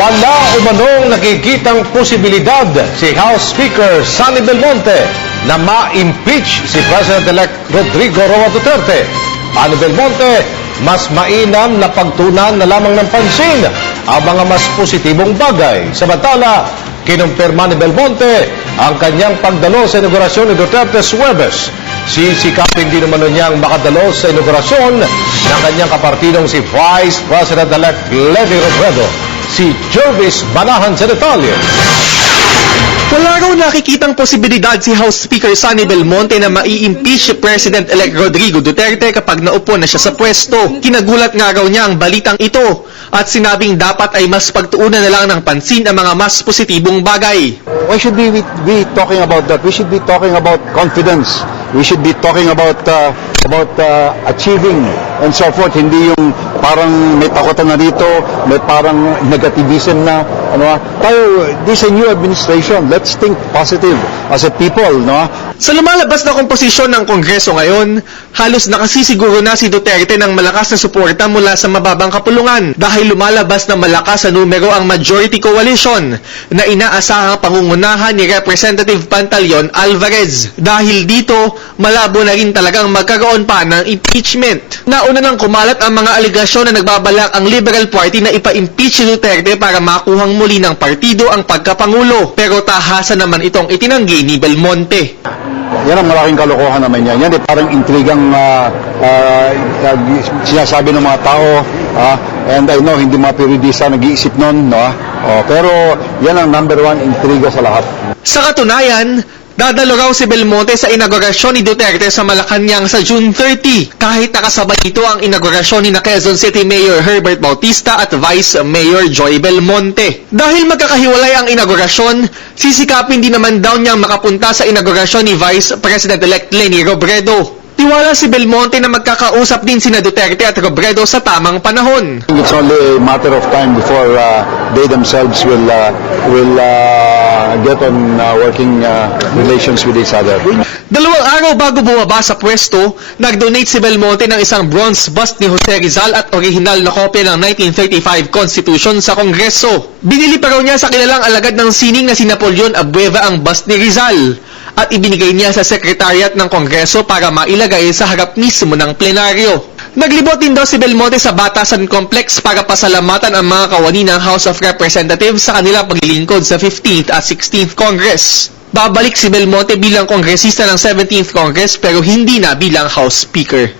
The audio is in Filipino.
Wala umanong nakikitang posibilidad si House Speaker Sonny Belmonte na ma-impeach si President-elect Rodrigo Roa Duterte. Ani Belmonte, mas mainam na pagtunan na lamang ng pansin ang mga mas positibong bagay. Samantala, kinumpirma ni Belmonte ang kanyang pagdalo sa inaugurasyon ni Duterte Huwebes. Sisikapin din naman niyang makadalo sa inaugurasyon ng kanyang kapartidong si Vice President-elect Leni Robredo. Si Jervis Banahan sa detalye. Wala raw nakikitang posibilidad si House Speaker Sonny Belmonte na mai-impeach si President-elect Rodrigo Duterte kapag naupo na siya sa pwesto. Kinagulat nga raw niya ang balitang ito at sinabing dapat ay mas pagtuunan na lang ng pansin ang mga mas positibong bagay. Why should we be talking about that? We should be talking about confidence. We should be talking about achieving and so forth. Hindi yung parang may takutan na dito, may parang negativism na. This is a new administration. Let's think positive as a people, no? Sa lumalabas na komposisyon ng Kongreso ngayon, halos nakasisiguro na si Duterte ng malakas na suporta mula sa mababang kapulungan dahil lumalabas na malakas sa numero ang majority coalition na inaasahang pangungunahan ni Representative Pantaleon Alvarez. Dahil dito, malabo na rin talagang magkaroon pa ng impeachment. Nauna nang kumalat ang mga aligasyon na nagbabalak ang Liberal Party na ipa-impeach si Duterte para makuhang muli ng partido ang pagkapangulo. Pero tahasan naman itong itinanggi ni Belmonte. Yan ang malaking kalokohan naman yan. Yan parang intrigang sinasabi ng mga tao. And I know, hindi mga periodista nag-iisip nun. No? Pero yan ang number one intriga sa lahat. Sa katunayan, dadalo raw si Belmonte sa inaugurasyon ni Duterte sa Malacanang sa June 30, kahit nakasabay ito ang inaugurasyon ni Quezon City Mayor Herbert Bautista at Vice Mayor Joy Belmonte. Dahil magkakahiwalay ang inaugurasyon, sisikapin din naman daw niyang makapunta sa inaugurasyon ni Vice President-elect Leni Robredo. Tiwala si Belmonte na magkakausap din sina Duterte at Robredo sa tamang panahon. It's only a matter of time before they themselves will get on working relations with each other. 2 araw bago bumaba sa pwesto, nag-donate si Belmonte ng isang bronze bust ni Jose Rizal at orihinal na kopya ng 1935 Constitution sa Kongreso. Binili pa raw niya sa kilalang alagad ng sining na si Napoleon Abueva ang bust ni Rizal at ibinigay niya sa Secretariat ng Kongreso para mailagay sa harap mismo ng plenaryo. Naglibot din daw si Belmonte sa Batasan Complex para pasalamatan ang mga kawani ng House of Representatives sa kanilang paglilingkod sa 15th at 16th Congress. Babalik si Belmonte bilang kongresista ng 17th Congress pero hindi na bilang House Speaker.